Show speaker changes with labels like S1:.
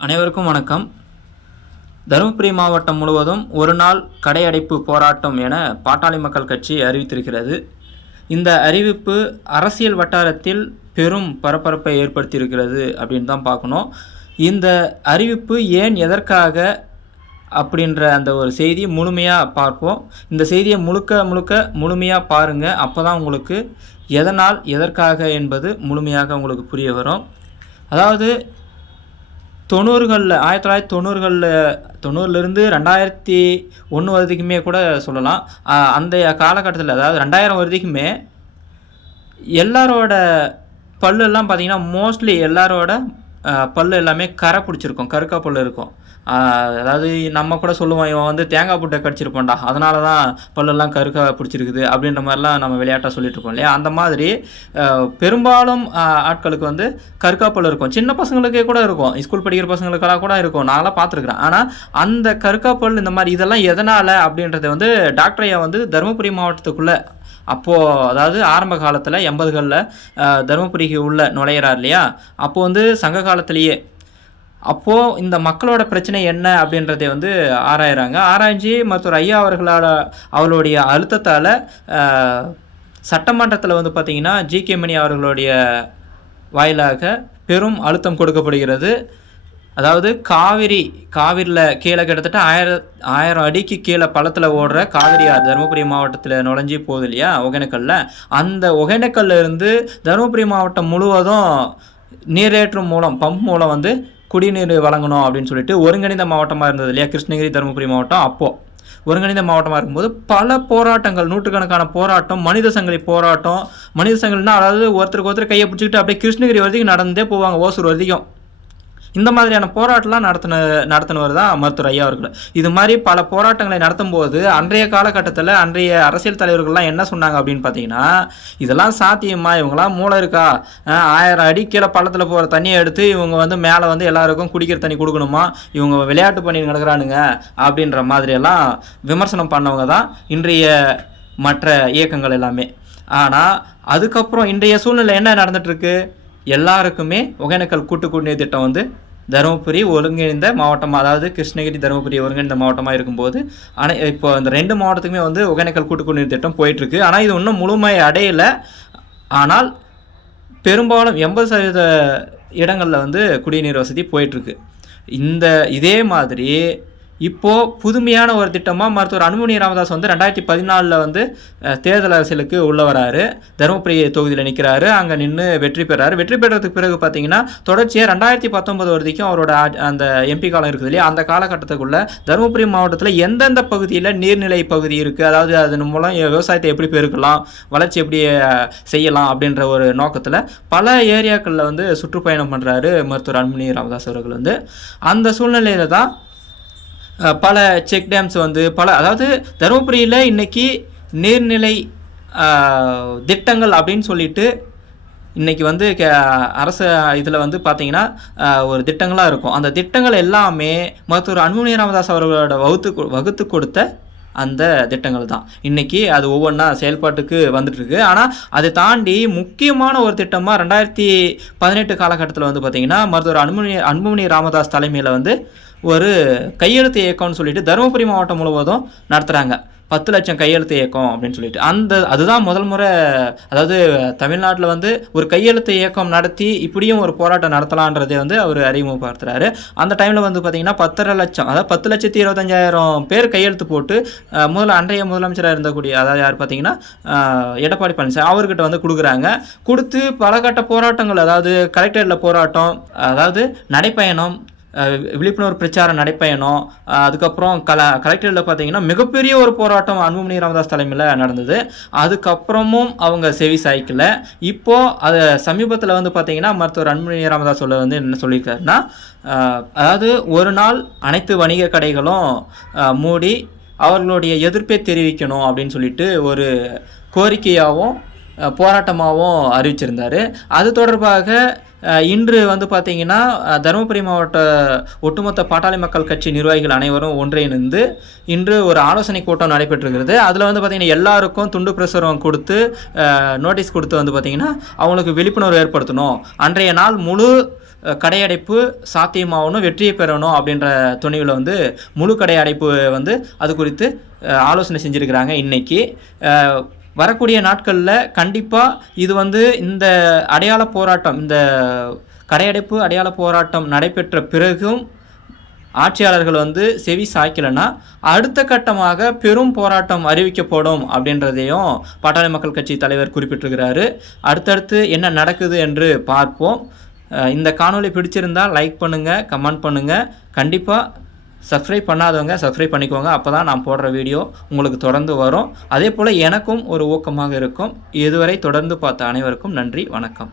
S1: அனைவருக்கும் வணக்கம். தருமபுரி மாவட்டம் முழுவதும் ஒரு நாள் கடையடைப்பு போராட்டம் என பாட்டாளி மக்கள் கட்சி அறிவித்திருக்கிறது. இந்த அறிவிப்பு அரசியல் வட்டாரத்தில் பெரும் பரபரப்பை ஏற்படுத்தியிருக்கிறது அப்படின்னு தான் பார்க்கணும். இந்த அறிவிப்பு ஏன் எதற்காக அப்படின்ற அந்த ஒரு செய்தியை முழுமையாக பார்ப்போம். இந்த செய்தியை முழுக்க முழுக்க முழுமையாக பாருங்கள் அப்போ தான் உங்களுக்கு எதனால் எதற்காக என்பது முழுமையாக உங்களுக்கு புரிய வரும். அதாவது தொண்ணூறுகளில் ஆயிரத்தி தொள்ளாயிரத்தி தொண்ணூறுகளில் தொண்ணூறுலேருந்து ரெண்டாயிரத்தி ஒன்று வருதுக்குமே கூட சொல்லலாம். அந்த காலகட்டத்தில் அதாவது ரெண்டாயிரம் வருதுக்குமே எல்லாரோட பல்லெல்லாம் பார்த்திங்கன்னா பார்த்தீங்கன்னா மோஸ்ட்லி எல்லாரோட பல் பல்லு எல்லாமே கரை பிடிச்சிருக்கும் கருக்கா பல் இருக்கும். அதாவது நம்ம கூட சொல்லுவோம் இவன் வந்து தேங்காய் புட்டை கடிச்சிருப்பான்டா அதனால தான் பல்லெல்லாம் கருக்கா பிடிச்சிருக்குது அப்படின்ற மாதிரிலாம் நம்ம விளையாட்டாக சொல்லிட்டு இருக்கோம் இல்லையா? அந்த மாதிரி பெரும்பாலும் ஆட்களுக்கு வந்து கருக்கா பல் இருக்கும். சின்ன பசங்களுக்கே கூட இருக்கும் ஸ்கூல் படிக்கிற பசங்களுக்கெல்லாம் கூட இருக்கும். நான்லாம் பார்த்துருக்குறேன். ஆனால் அந்த கருக்கா பல் இந்த மாதிரி இதெல்லாம் எதனால் அப்படின்றத வந்து டாக்டர் ஐயா வந்து தருமபுரி மாவட்டத்துக்குள்ளே அப்போது அதாவது ஆரம்ப காலத்தில் எண்பதுகளில் தருமபுரிக்கு உள்ள நுழையிறார் இல்லையா? அப்போ வந்து சங்க காலத்திலேயே அப்போது இந்த மக்களோட பிரச்சனை என்ன அப்படின்றதை வந்து ஆராயிறாங்க. ஆராய்ஞ்சு மற்றொரு ஐயா அவர்களோட அவளுடைய அழுத்தத்தால் சட்டமன்றத்தில் வந்து பார்த்திங்கன்னா ஜி கே மணி அவர்களுடைய வாயிலாக பெரும் அழுத்தம் கொடுக்கப்படுகிறது. அதாவது காவிரி காவிரியில் கீழே கிட்டத்தட்ட ஆயிரம் ஆயிரம் அடிக்கு கீழே பள்ளத்தில் ஓடுற காவிரி ஆறு தருமபுரி மாவட்டத்தில் நுழைஞ்சி போகுது இல்லையா? ஒகேனக்கல்ல. அந்த ஒகேனக்கல்ல இருந்து தருமபுரி மாவட்டம் முழுவதும் நீரேற்றும் மூலம் பம்ப் மூலம் வந்து குடிநீர் வழங்கணும் அப்படின்னு சொல்லிட்டு ஒருங்கிணைந்த மாவட்டமாக இருந்தது இல்லையா? கிருஷ்ணகிரி தருமபுரி மாவட்டம் அப்போது ஒருங்கிணைந்த மாவட்டமாக இருக்கும்போது பல போராட்டங்கள் நூற்றுக்கணக்கான போராட்டம் மனித சங்கிலி போராட்டம். மனித சங்கிலினா அதாவது ஒருத்தருக்கு ஒருத்தர் கையை பிடிச்சிக்கிட்டு அப்படியே கிருஷ்ணகிரி வரைக்கும் நடந்தே போவாங்க ஓசூர் வரைக்கும். இந்த மாதிரியான போராட்டம்லாம் நடத்தின நடத்தினவர் தான் மருத்துவர் ஐயா அவர்கள். இது மாதிரி பல போராட்டங்களை நடத்தும் போது அன்றைய காலகட்டத்தில் அன்றைய அரசியல் தலைவர்கள்லாம் என்ன சொன்னாங்க அப்படின்னு பார்த்தீங்கன்னா இதெல்லாம் சாத்தியமா? இவங்களாம் மூளை இருக்கா? ஆயிரம் அடி கீழே பள்ளத்தில் போகிற தண்ணியை எடுத்து இவங்க வந்து மேலே வந்து எல்லாருக்கும் குடிக்கிற தண்ணி கொடுக்கணுமா? இவங்க விளையாட்டு பண்ணி கிடக்குறானுங்க அப்படின்ற மாதிரியெல்லாம் விமர்சனம் பண்ணவங்க தான் இன்றைய மற்ற இயக்கங்கள் எல்லாமே. ஆனால் அதுக்கப்புறம் இன்றைய சூழ்நிலை என்ன நடந்துகிட்ருக்கு எல்லாருக்குமே ஒகேனக்கல் கூட்டு குடிநீர் திட்டம் வந்து தருமபுரி ஒருங்கிணைந்த மாவட்டம் அதாவது கிருஷ்ணகிரி தருமபுரி ஒருங்கிணைந்த மாவட்டமாக இருக்கும்போது ஆனால் இப்போ இந்த ரெண்டு மாவட்டத்துக்குமே வந்து ஒகேனக்கல் கூட்டு குடிநீர் திட்டம் போயிட்டுருக்கு. ஆனால் இது இன்னும் முழுமை அடையலை. ஆனால் பெரும்பாலும் எண்பது சதவீத இடங்களில் வந்து குடிநீர் வசதி போயிட்டுருக்கு. இந்த இதே மாதிரி இப்போது புதுமையான ஒரு திட்டமாக மருத்துவர் அன்புமணி ராமதாஸ் வந்து ரெண்டாயிரத்தி பதினாலில் வந்து தேர்தல் அரசியலுக்கு உள்ள வராரு. தருமபுரி தொகுதியில் நிற்கிறாரு அங்கே நின்று வெற்றி பெறாரு. வெற்றி பெறதுக்கு பிறகு பார்த்தீங்கன்னா தொடர்ச்சியாக ரெண்டாயிரத்தி பத்தொன்பது வரைக்கும் அவரோட அந்த எம்பி காலம் இருக்குது இல்லையா? அந்த காலகட்டத்துக்குள்ள தருமபுரி மாவட்டத்தில் எந்தெந்த பகுதியில் நீர்நிலை பகுதி இருக்குது அதாவது அதன் மூலம் விவசாயத்தை எப்படி பெருக்கலாம்? வளர்ச்சி எப்படி செய்யலாம்? அப்படின்ற ஒரு நோக்கத்தில் பல ஏரியாக்களில் வந்து சுற்றுப்பயணம் பண்ணுறாரு மருத்துவர் அன்புமணி ராமதாஸ் அவர்கள் வந்து. அந்த சூழ்நிலையில் தான் பல செக் டேம்ஸ் வந்து பல அதாவது தருமபுரியில் இன்றைக்கி நீர்நிலை திட்டங்கள் அப்படின்னு சொல்லிட்டு இன்றைக்கி வந்து கே அரசு இதில் வந்து பார்த்திங்கன்னா ஒரு திட்டங்களாக இருக்கும். அந்த திட்டங்கள் எல்லாமே மருத்துவர் அன்புமணி ராமதாஸ் அவர்களோட வகுத்து கொ- வகுத்து கொடுத்த அந்த திட்டங்கள் தான் இன்றைக்கி அது ஒவ்வொன்றா செயல்பாட்டுக்கு வந்துட்டுருக்கு. ஆனால் அதை தாண்டி முக்கியமான ஒரு திட்டமாக ரெண்டாயிரத்தி பதினெட்டு காலகட்டத்தில் வந்து பார்த்தீங்கன்னா மருத்துவர் அன்புமணி அன்புமணி ராமதாஸ் தலைமையில் வந்து ஒரு கையெழுத்து இயக்கம்னு சொல்லிட்டு தருமபுரி மாவட்டம் முழுவதும் நடத்துகிறாங்க பத்து லட்சம் கையெழுத்து இயக்கம் அப்படின்னு சொல்லிட்டு. அந்த அதுதான் முதல் முறை அதாவது தமிழ்நாட்டில் வந்து ஒரு கையெழுத்து இயக்கம் நடத்தி இப்படியும் ஒரு போராட்டம் நடத்தலான்றதை வந்து அவர் அறிமுகப்படுத்துறாரு. அந்த டைமில் வந்து பார்த்தீங்கன்னா பத்தரை லட்சம் அதாவது பத்து லட்சத்தி இருபத்தஞ்சாயிரம் பேர் கையெழுத்து போட்டு அஹ், முதல்ல அன்றைய முதலமைச்சராக இருந்தக்கூடிய அதாவது யார் பார்த்தீங்கன்னா எடப்பாடி பழனிசாமி அவர்கிட்ட வந்து கொடுக்குறாங்க. கொடுத்து பல கட்ட போராட்டங்கள் அதாவது கலெக்டரில் போராட்டம் அதாவது நடைப்பயணம் விழிப்புணர்வு பிரச்சார நடைப்பயணம் அதுக்கப்புறம் கல கலெக்டரில் பார்த்தீங்கன்னா மிகப்பெரிய ஒரு போராட்டம் அன்புமணி ராமதாஸ் தலைமையில் நடந்தது. அதுக்கப்புறமும் அவங்க செவி சாய்க்கல. இப்போது அது சமீபத்தில் வந்து பார்த்தீங்கன்னா மருத்துவர் அன்புமணி ராமதாஸ் சொல்ல வந்து என்ன சொல்லியிருக்காருன்னா அதாவது ஒரு நாள் அனைத்து வணிக கடைகளும் மூடி அவர்களுடைய எதிர்ப்பை தெரிவிக்கணும் அப்படின்னு சொல்லிட்டு ஒரு கோரிக்கையாகவும் போராட்டமாகவும் அறிவிச்சிருந்தார். அது தொடர்பாக இன்று வந்து பார்த்தீங்கன்னா தருமபுரி மாவட்ட ஒட்டுமொத்த பாட்டாளி மக்கள் கட்சி நிர்வாகிகள் அனைவரும் ஒன்றிணைந்து இன்று ஒரு ஆலோசனை கூட்டம் நடைபெற்றிருக்கிறது. அதில் வந்து பார்த்தீங்கன்னா எல்லாருக்கும் துண்டு பிரசுரம் கொடுத்து நோட்டீஸ் கொடுத்து வந்து பார்த்தீங்கன்னா அவங்களுக்கு விழிப்புணர்வு ஏற்படுத்தணும். அன்றைய நாள் முழு கடையடைப்பு சாத்தியமாகணும் வெற்றியை பெறணும் அப்படின்ற துணிவில் வந்து முழு கடையடைப்பு வந்து அது குறித்து ஆலோசனை செஞ்சுருக்கிறாங்க இன்னைக்கு. வரக்கூடிய நாட்களில் கண்டிப்பாக இது வந்து இந்த அடையாள போராட்டம் இந்த கடையடைப்பு அடையாள போராட்டம் நடைபெற்ற பிறகும் ஆட்சியாளர்கள் வந்து செவி சாய்க்கலைன்னா அடுத்த கட்டமாக பெரும் போராட்டம் அறிவிக்கப்படும் அப்படின்றதையும் பாட்டாளி மக்கள் கட்சி தலைவர் குறிப்பிட்டிருக்கிறாரு. அடுத்தடுத்து என்ன நடக்குது என்று பார்ப்போம். இந்த காணொலி பிடிச்சிருந்தால் லைக் பண்ணுங்கள் கமெண்ட் பண்ணுங்கள் கண்டிப்பாக சப்ஸ்கிரைப் பண்ணாதவங்க சப்ஸ்கிரைப் பண்ணிக்கோங்க. அப்போ தான் நான் போடுற வீடியோ உங்களுக்கு தொடர்ந்து வரும். அதே போல் எனக்கும் ஒரு ஊக்கமாக இருக்கும். இதுவரை தொடர்ந்து பார்த்த அனைவருக்கும் நன்றி வணக்கம்.